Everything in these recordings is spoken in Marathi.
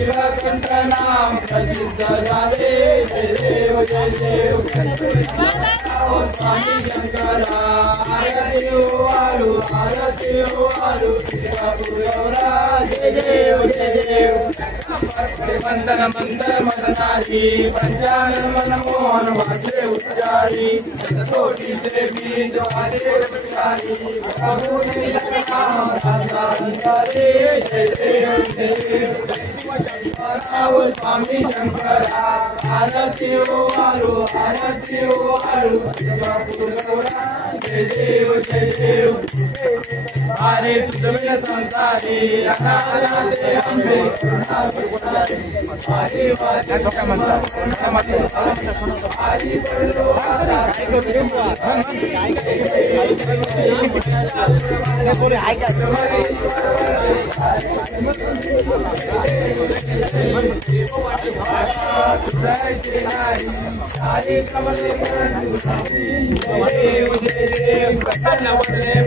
नीलकंठ नाम प्रसिद्ध झाले जय देव स्वामी शंकरा आरती हो आलू जय देव वंदन मंत्र मदनारी पंचानन मनमोहन वाचे उच्चारी कोटि से बीज वाले उच्चारी प्रभु नीलकंठ राजा जय देव स्वामी शंकरा आरती हो आलू जय देव अरे तुझे संसारी अनाथे अंबे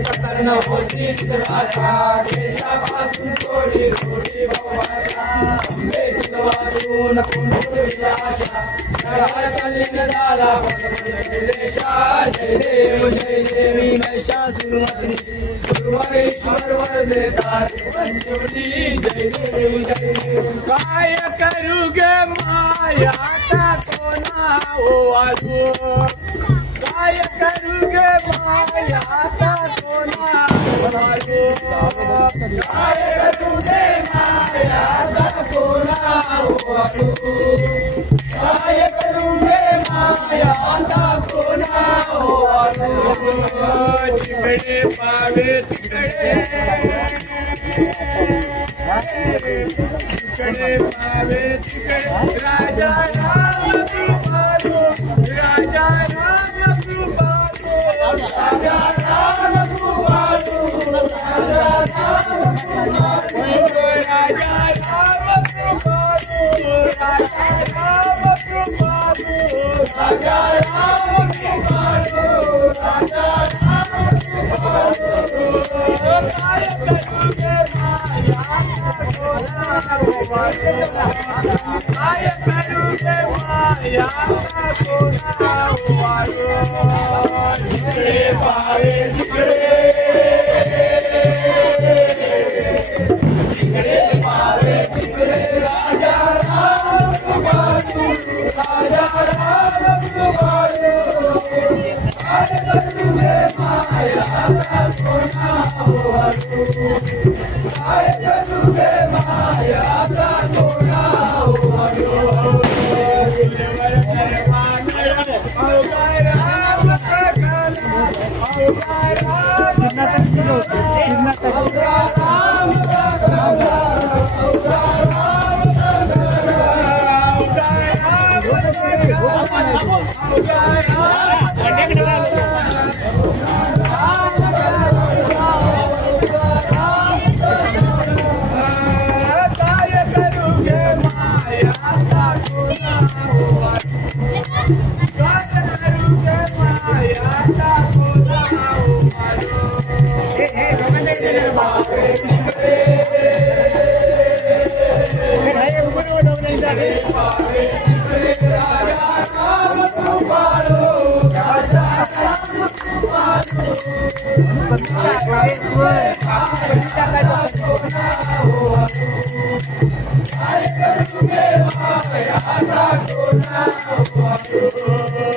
प्रसन्न होती देशापासून थोडी थोडी वाचून झाला जय देवी महिषासुरमर्दिनी सुरवरेश्वर वरदेतात जय देव काय करू गे माया कोणा ओ आजू काय करू गे माया कोणा काय करू गे माया कोणा काय करू गे माया कोणा तिकडे पावे तिकडे पावे तिकडे राजा राम कृपालो राजा राम कृपालो राजा राम कृपालो राजा राम कृपालो राजा राम कृपालो राजा राम कृपालो राजा राम कृपालो राजा राम कृपालो काय करू गे माया काय करू गे माया कोणा तिकडे पावे तिकडे पावे तिकडे राजा राम कृपालो राजा राम कृपालो काय करू गे माया कोणा काय करू गे माया कोणा I